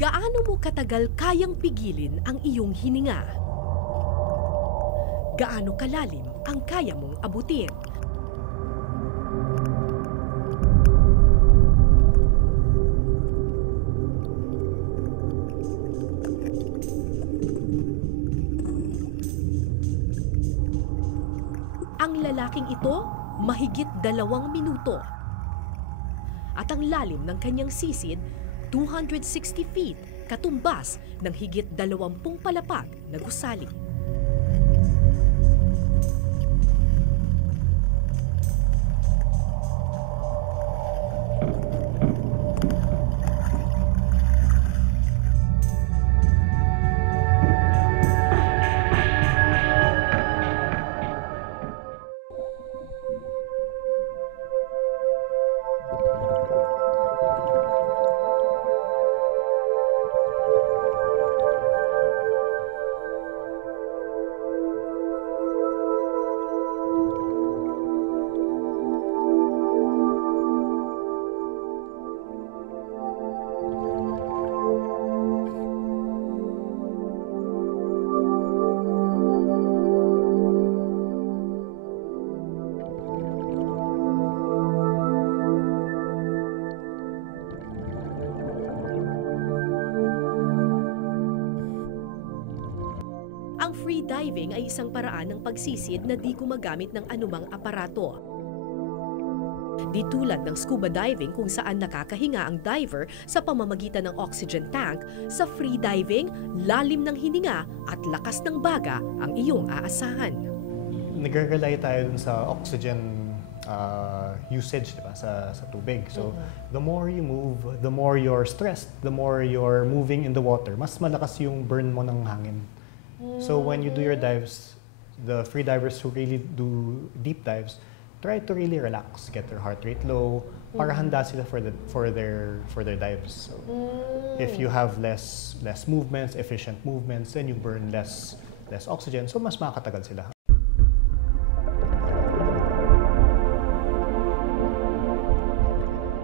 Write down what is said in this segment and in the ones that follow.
Gaano mo katagal kayang pigilin ang iyong hininga? Gaano kalalim ang kaya mong abutin? Ang lalaking ito, mahigit 2 minuto. At ang lalim ng kanyang sisid, 260 feet, katumbas ng higit 20 palapag na gusali. Ang free diving ay isang paraan ng pagsisid na di gumagamit ng anumang aparato. Di tulad ng scuba diving kung saan nakakahinga ang diver sa pamamagitan ng oxygen tank, sa free diving, lalim ng hininga at lakas ng baga ang iyong aasahan. Nag-rely tayo dun sa oxygen usage, diba, sa tubig. So, the more you move, the more you're stressed, the more you're moving in the water, mas malakas yung burn mo ng hangin. So when you do your dives, the free divers who really do deep dives, try to really relax, get their heart rate low, para handa sila for their dives. So if you have less movements, efficient movements, then you burn less oxygen, so mas makakatagal sila.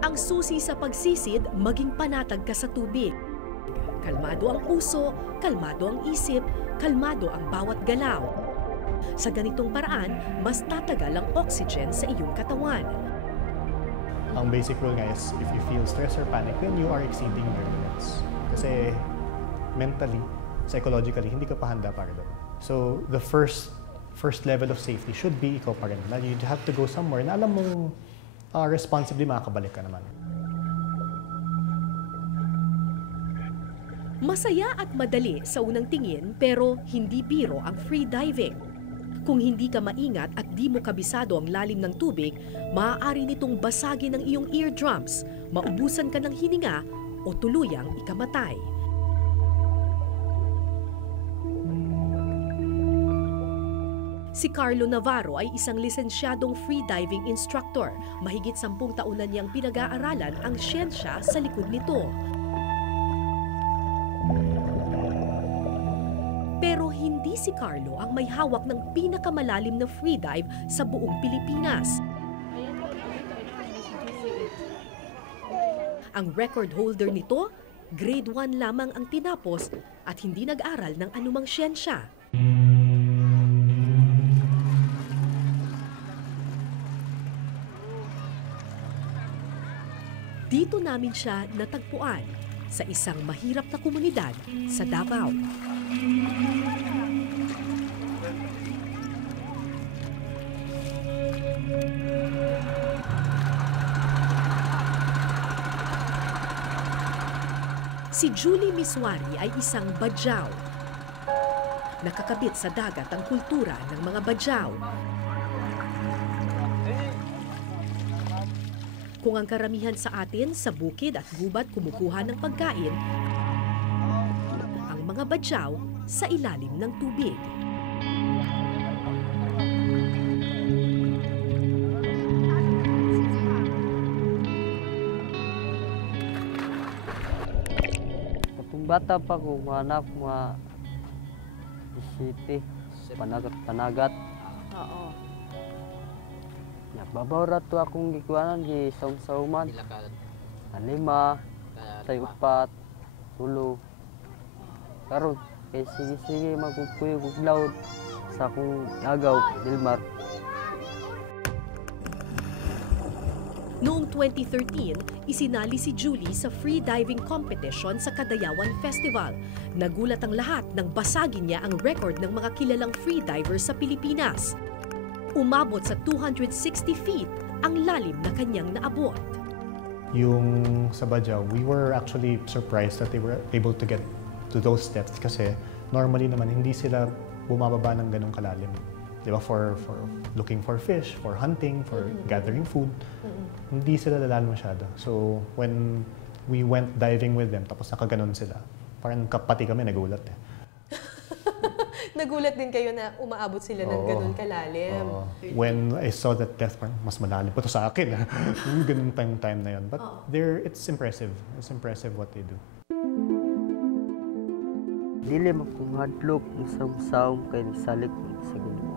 Ang susi sa pagsisid, maging panatag ka sa tubig. Kalmado ang puso, kalmado ang isip, kalmado ang bawat galaw. Sa ganitong paraan, mas tatagal ang oxygen sa iyong katawan. Ang basic rule nga is, if you feel stress or panic, then you are exceeding your limits. Kasi mentally, psychologically, hindi ka pa handa para doon. So the first level of safety should be ikaw pa rin. You have to go somewhere na alam mong responsibly makakabalik ka naman. Masaya at madali sa unang tingin pero hindi biro ang free diving. Kung hindi ka maingat at di mo kabisado ang lalim ng tubig, maaari nitong basagin ang iyong eardrums, maubusan ka ng hininga o tuluyang ikamatay. Si Carlo Navarro ay isang lisensyadong free diving instructor. Mahigit 10 taon na niyang pinag-aaralan ang siyensya sa likod nito. Pero hindi si Carlo ang may hawak ng pinakamalalim na freedive sa buong Pilipinas. Ang record holder nito, grade 1 lamang ang tinapos at hindi nag-aral ng anumang siyensya. Dito namin siya natagpuan sa isang mahirap na komunidad sa Davao. Si Julie Miswari ay isang badyaw. Nakakabit sa dagat ang kultura ng mga badyaw. Kung ang karamihan sa atin sa bukid at gubat kumukuha ng pagkain, ang mga badyaw sa ilalim ng tubig. Kapag bata pa ko, hanap mga isiti, panagat. Oo. Nababaw rato akong gikuanan di saum-sauman. 5, 4, tulo. Karon kay sige magkukuyog og laod sa akong agaw, Dilmar. Noong 2013, isinali si Julie sa free diving competition sa Kadayawan Festival. Nagulat ang lahat nang basagin niya ang record ng mga kilalang free divers sa Pilipinas. Umabot sa 260 feet ang lalim na kanyang naabot. Yung sa Bajau, we were actually surprised that they were able to get to those depths kasi normally naman hindi sila bumababa ng ganong kalalim. Di ba? For looking for fish, for hunting, for gathering food. Hindi sila lalalim masyado. So when we went diving with them, tapos nakaganon sila, parang pati kami nagulat eh. Nagulat din kayo na umaabot sila ng ganun kalalim. When I saw that depth, parang mas malalim pa to sa akin. Yung ganun time na yun. But it's impressive. It's impressive what they do. Dili mo kung hadlok usaw-usaw kay salik sa gulo.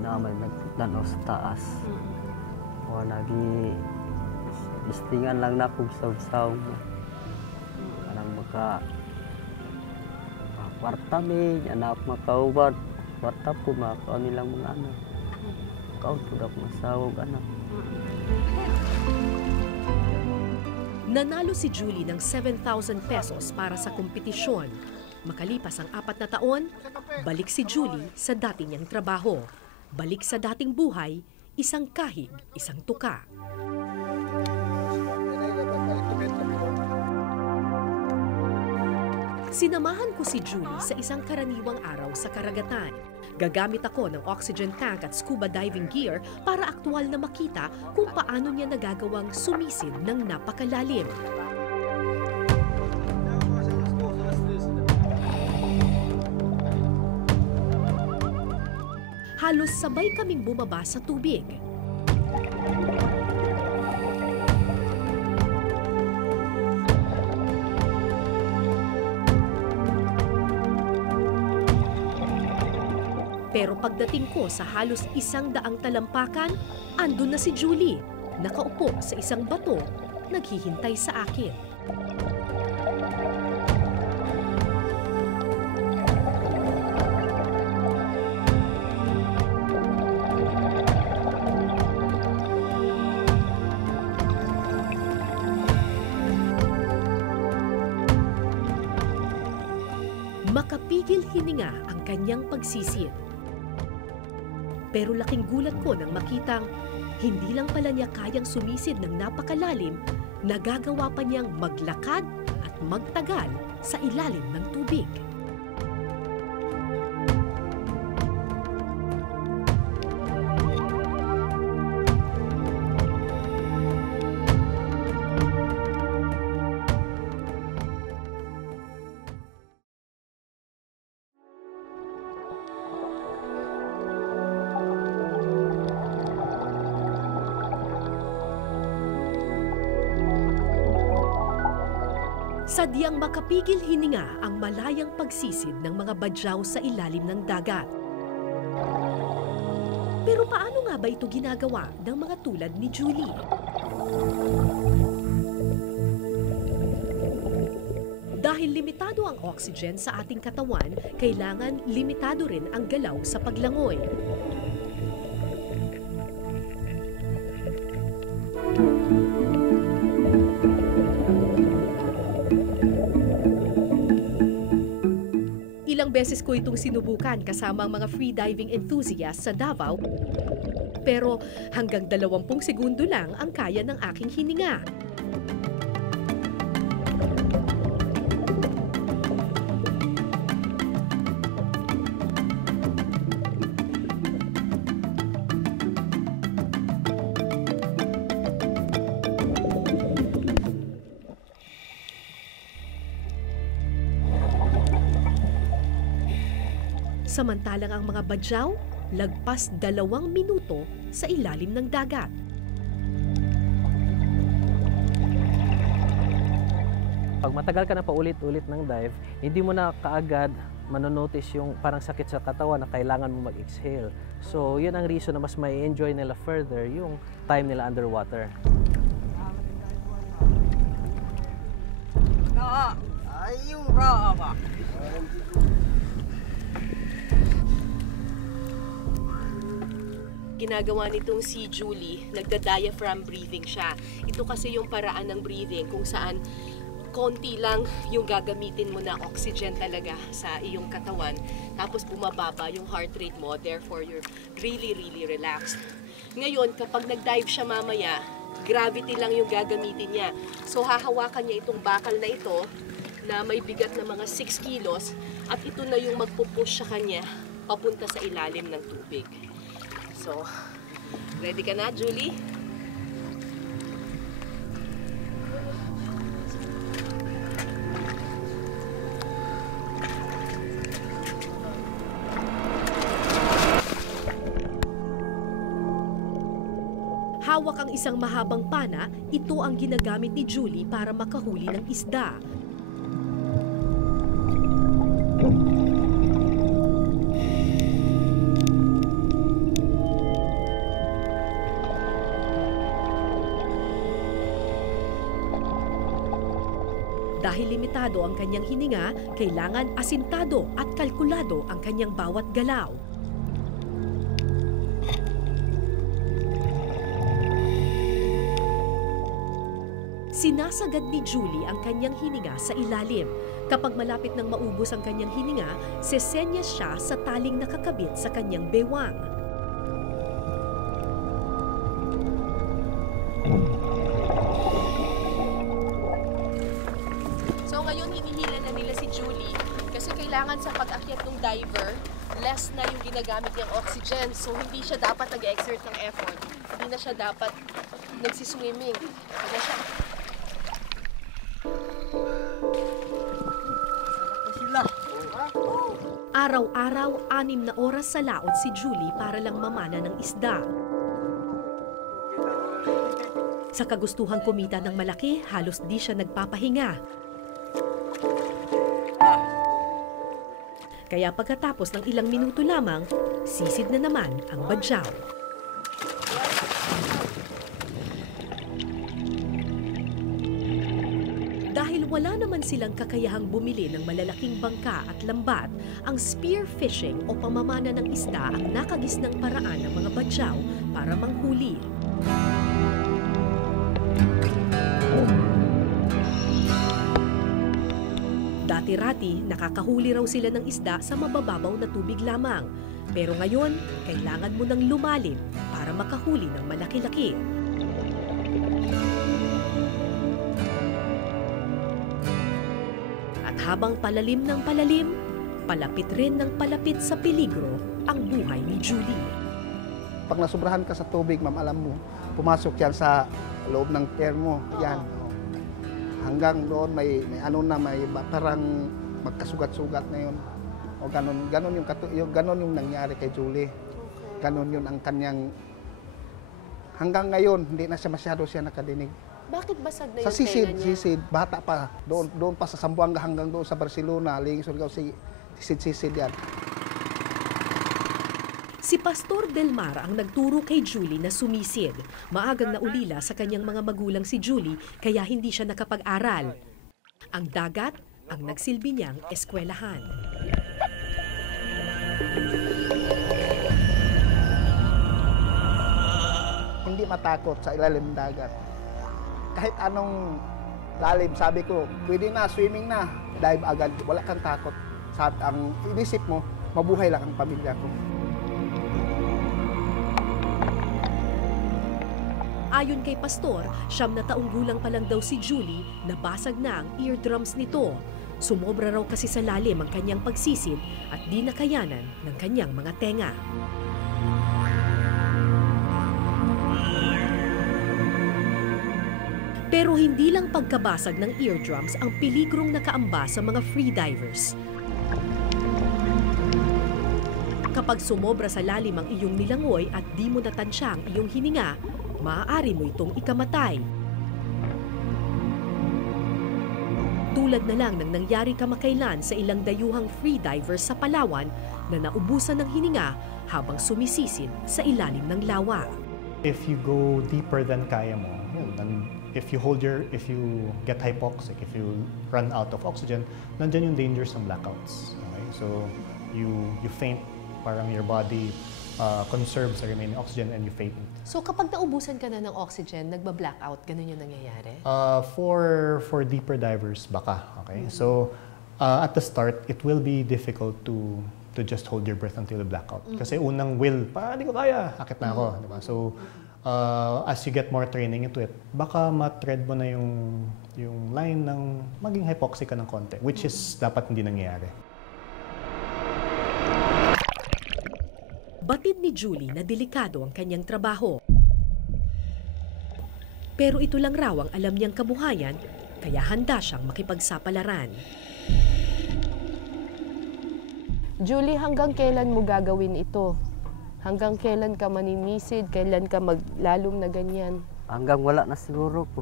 Namay nagtanaw sa taas. O nagi istingan lang na kung usaw-usaw. Anang maka kwarta mi, anak makaubat. Kwarta po makakaw nilang mga anak. Kaon po daw masawag anak. Nanalo si Julie ng 7,000 pesos para sa kompetisyon. Makalipas ang 4 na taon, balik si Julie sa dati niyang trabaho. Balik sa dating buhay, isang kahig, isang tuka. Sinamahan ko si Julie sa isang karaniwang araw sa karagatan. Gagamit ako ng oxygen tank at scuba diving gear para aktwal na makita kung paano niya nagagawang sumisid ng napakalalim. Halos sabay kaming bumaba sa tubig. Pero pagdating ko sa halos 100 talampakan, andun na si Julie, nakaupo sa isang bato, naghihintay sa akin. Makapigil hininga ang kanyang pagsisid. Pero laking gulat ko nang makitang hindi lang pala niya kayang sumisid ng napakalalim, nagagawa pa niyang maglakad at magtagal sa ilalim ng tubig. Sadyang makapigil hininga ang malayang pagsisid ng mga badyaw sa ilalim ng dagat. Pero paano nga ba ito ginagawa ng mga tulad ni Julie? Dahil limitado ang oxygen sa ating katawan, kailangan limitado rin ang galaw sa paglangoy. Ilang beses ko itong sinubukan kasama ang mga freediving enthusiasts sa Davao, pero hanggang 20 segundo lang ang kaya ng aking hininga. Samantalang ang mga badyaw, lagpas 2 minuto sa ilalim ng dagat. Pag matagal ka na paulit-ulit ng dive, hindi mo na kaagad manonotice yung parang sakit sa katawan na kailangan mo mag-exhale. So, yun ang reason na mas may enjoy nila further yung time nila underwater. Ginagawa nitong si Julie, nagda-diaphragm breathing siya. Ito kasi yung paraan ng breathing kung saan konti lang yung gagamitin mo na oxygen talaga sa iyong katawan. Tapos bumababa yung heart rate mo, therefore you're really, really relaxed. Ngayon, kapag nag-dive siya mamaya, gravity lang yung gagamitin niya. So hahawakan niya itong bakal na ito na may bigat na mga 6 kilos at ito na yung magpupush sa kanya papunta sa ilalim ng tubig. So, ready ka na, Julie? Hawak ang isang mahabang pana, ito ang ginagamit ni Julie para makahuli ng isda. Dahil limitado ang kanyang hininga, kailangan asintado at kalkulado ang kanyang bawat galaw. Sinasagad ni Julie ang kanyang hininga sa ilalim. Kapag malapit nang maubos ang kanyang hininga, sesenyas siya sa taling nakakabit sa kanyang bewang. So ngayon hinihila na nila si Julie kasi kailangan sa pag-akyat ng diver, less na yung ginagamit niyang oxygen. So hindi siya dapat nag-exert ng effort. Hindi na siya dapat nagsiswimming. Ito na siya. Araw-araw, 6 na oras sa laot si Julie para lang mamana ng isda. Sa kagustuhang kumita ng malaki, halos di siya nagpapahinga. Kaya pagkatapos ng ilang minuto lamang, sisid na naman ang badyaw. Dahil wala naman silang kakayahang bumili ng malalaking bangka at lambat, ang spear fishing o pamamana ng isda ang nakagisnang paraan ng mga badyaw para manghuli. Dati-rati, nakakahuli raw sila ng isda sa mabababaw na tubig lamang. Pero ngayon, kailangan mo nang lumalim para makahuli ng malaki-laki. At habang palalim ng palalim, palapit rin ng palapit sa peligro ang buhay ni Julie. Pag nasubrahan ka sa tubig, ma'am, alam mo, pumasok yan sa loob ng pair mo. Yan. Hanggang doon may parang magkasugat-sugat na yun. O ganon yung nangyari kay Julie. Ganon yun ang kanyang, hanggang ngayon, hindi na siya masyado nakadinig. Bakit basag na yung Sa sisid, tenga niya? sisid, bata pa. Doon pa sa Zamboanga hanggang doon sa Barcelona, Lingaw, sisid yan. Si Pastor Delmar ang nagturo kay Julie na sumisid. Maagang naulila sa kanyang mga magulang si Julie kaya hindi siya nakapag-aral. Ang dagat ang nagsilbi niyang eskwelahan. Hindi matakot sa ilalim ng dagat. Kahit anong lalim, sabi ko, pwede na, swimming na, dive agad, wala kang takot. Ang inisip mo, mabuhay lang ang pamilya ko. Ayon kay Pastor, 9 na taong gulang pa lang daw si Julie, nabasag na ang eardrums nito. Sumobra raw kasi sa lalim ang kanyang pagsisid at di nakayanan ng kanyang mga tenga. Pero hindi lang pagkabasag ng eardrums ang peligrong nakaamba sa mga freedivers. Kapag sumobra sa lalim ang iyong nilangoy at di mo natansya ang iyong hininga, maaari mo itong ikamatay. Tulad na lang ng nangyari kamakailan sa ilang dayuhang freedivers sa Palawan na naubusan ng hininga habang sumisisid sa ilalim ng lawa. If you go deeper than kaya mo, yun, if you get hypoxic, if you run out of oxygen, nandyan yung dangers ng blackouts. Okay? So you faint, parang your body conserves the remaining oxygen and you faint. So kapag naubusan ka na ng oxygen, nagba-blackout, ganun yung nangyayari? For deeper divers, baka. Okay? So at the start, it will be difficult to just hold your breath until the blackout. Kasi unang will, hindi ko kaya, akit na ako. Diba? So as you get more training into it, baka ma-tread mo na yung line ng maging hypoxic ka ng konti, which is dapat hindi nangyayari. Batid ni Julie na delikado ang kanyang trabaho. Pero ito lang raw ang alam niyang kabuhayan, kaya handa siyang makipagsapalaran. Julie, hanggang kailan mo gagawin ito? Hanggang kailan ka maninisid? Kailan ka maglalong na ganyan? Hanggang wala na siguro po.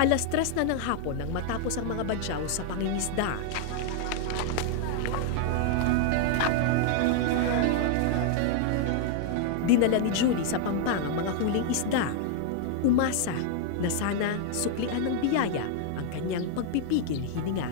Alas 3 na ng hapon nang matapos ang mga badyaw sa pangingisda. Dinala ni Julie sa Pampang ang mga huling isda. Umasa na sana suklian ng biyaya ang kanyang pagpipigil hininga.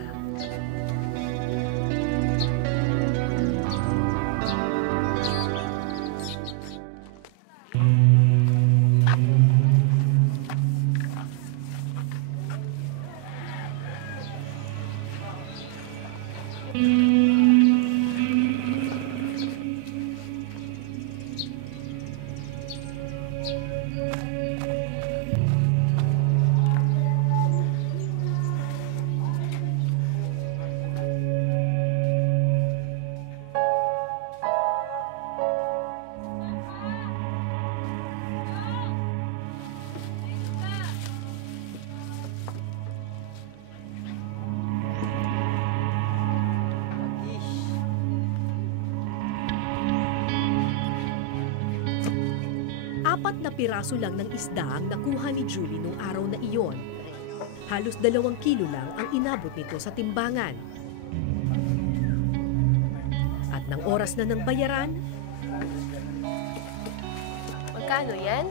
Apat na piraso lang ng isda ang nakuha ni Julie nung araw na iyon. Halos 2 kilo lang ang inabot nito sa timbangan. At nang oras na ng bayaran, Magkano yan?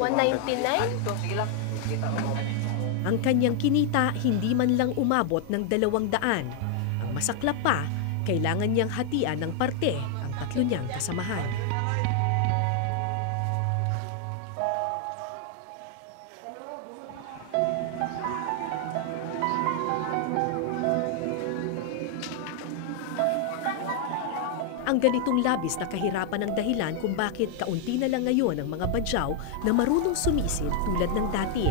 199? ang kanyang kinita hindi man lang umabot ng 200. Ang masaklap pa, kailangan niyang hatian ng parte ang 3 niyang kasamahan. Ang ganitong labis na kahirapan ang dahilan kung bakit kaunti na lang ngayon ang mga badyaw na marunong sumisid tulad ng dati.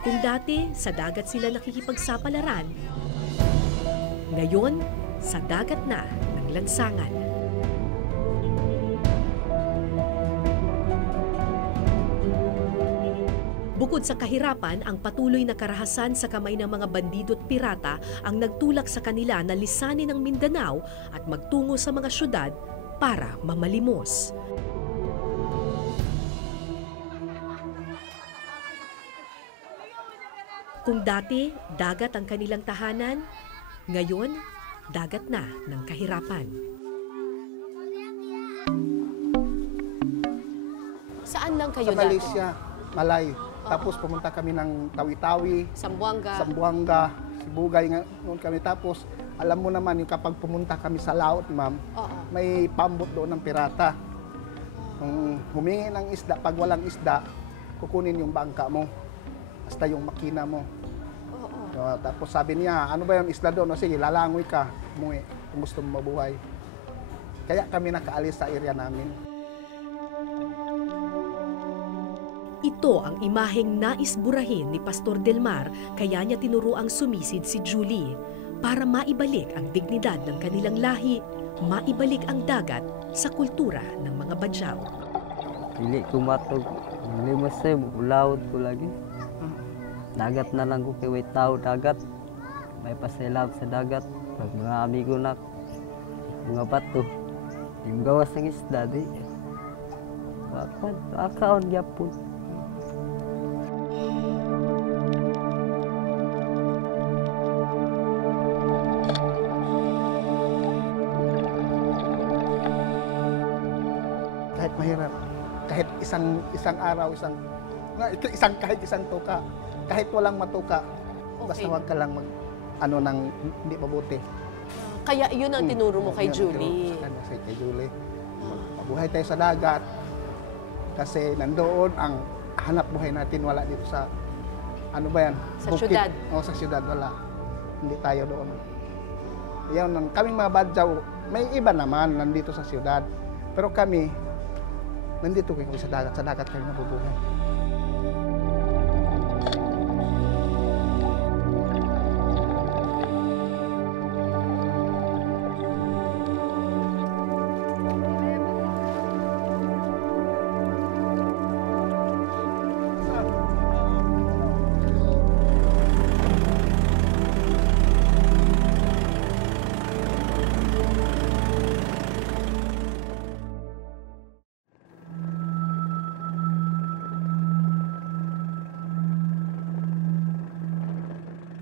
Kung dati sa dagat sila nakikipagsapalaran, ngayon sa dagat na ng lansangan. Bukod sa kahirapan, ang patuloy na karahasan sa kamay ng mga bandido at pirata ang nagtulak sa kanila na lisanin ang Mindanao at magtungo sa mga syudad para mamalimos. Kung dati, dagat ang kanilang tahanan, ngayon, dagat na ng kahirapan. Saan lang kayo Sa Malaysia, Malay. Tapos pumunta kami ng Tawi-Tawi, Zamboanga. Zamboanga, Sibugay nga noon kami. Tapos alam mo naman yung kapag pumunta kami sa laot, ma'am, may pambot doon ng pirata. Kung humingi ng isda, pag walang isda, kukunin yung bangka mo. Basta yung makina mo. So, tapos sabi niya, ano ba yung isda doon? O sige, lalangoy ka, umuwi kung gusto mo mabuhay. Kaya kami nakaalis sa area namin. Ito ang imaheng nais burahin ni Pastor Delmar, kaya niya tinuruang sumisid si Julie para maibalik ang dignidad ng kanilang lahi, maibalik ang dagat sa kultura ng mga badyaw. Pili ko matog. Limas sa'yo, ulawot ko lagi. dagat na lang ko kay way tao dagat. May pasilab sa dagat. Pag mga amigo na mga bato. Yung gawas ng isda di. Akaon gyapon. Kahit mahirap, kahit isang araw, kahit isang tuka, kahit walang matuka, basta Okay. wag ka lang ano nang hindi mabuti. Kaya yun ang tinuro mo kay Yun ang Julie. tinuro ko sa kanya, kay Julie. Mabuhay tayo sa dagat kasi nandoon ang hanap buhay natin, wala dito sa ano ba yan? Sa Bukid. syudad. O sa syudad, wala. Hindi tayo doon. Yan, kaming mga badyaw, may iba naman nandito sa syudad. Pero kami, nandito kami sa dagat kami nabubuhay.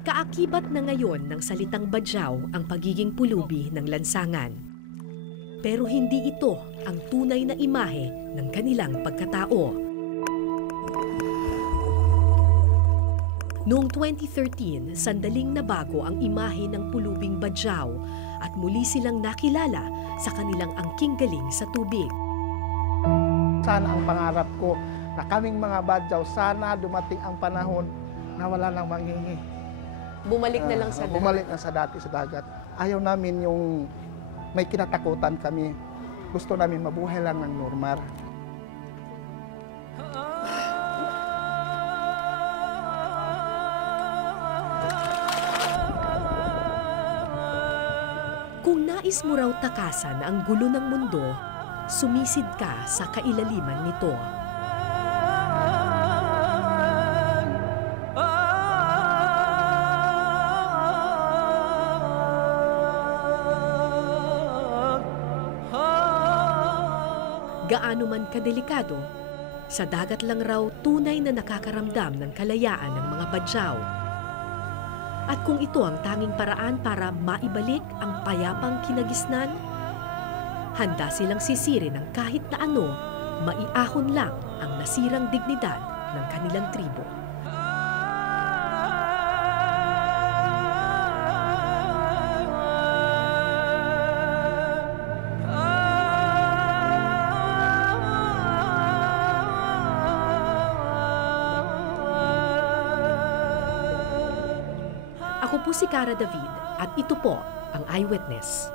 Kaakibat na ngayon ng salitang badyaw ang pagiging pulubi ng lansangan. Pero hindi ito ang tunay na imahe ng kanilang pagkatao. Noong 2013, sandaling nabago ang imahe ng pulubing badyaw at muli silang nakilala sa kanilang angking galing sa tubig. Sana ang pangarap ko na kaming mga badyaw, sana dumating ang panahon na wala nang manghingi. Bumalik na lang sa dagat. Bumalik na sa dati sa dagat. Ayaw namin yung may kinatakutan kami. Gusto namin mabuhay lang ng normal. Kung nais mo raw takasan ang gulo ng mundo, sumisid ka sa kailaliman nito. Gaano man kadelikado, sa dagat lang raw tunay na nakakaramdam ng kalayaan ng mga badyaw. At kung ito ang tanging paraan para maibalik ang payapang kinagisnan, handa silang sisirin ng kahit na ano, maiahon lang ang nasirang dignidad ng kanilang tribo. Ako po si Cara David at ito po ang Eyewitness.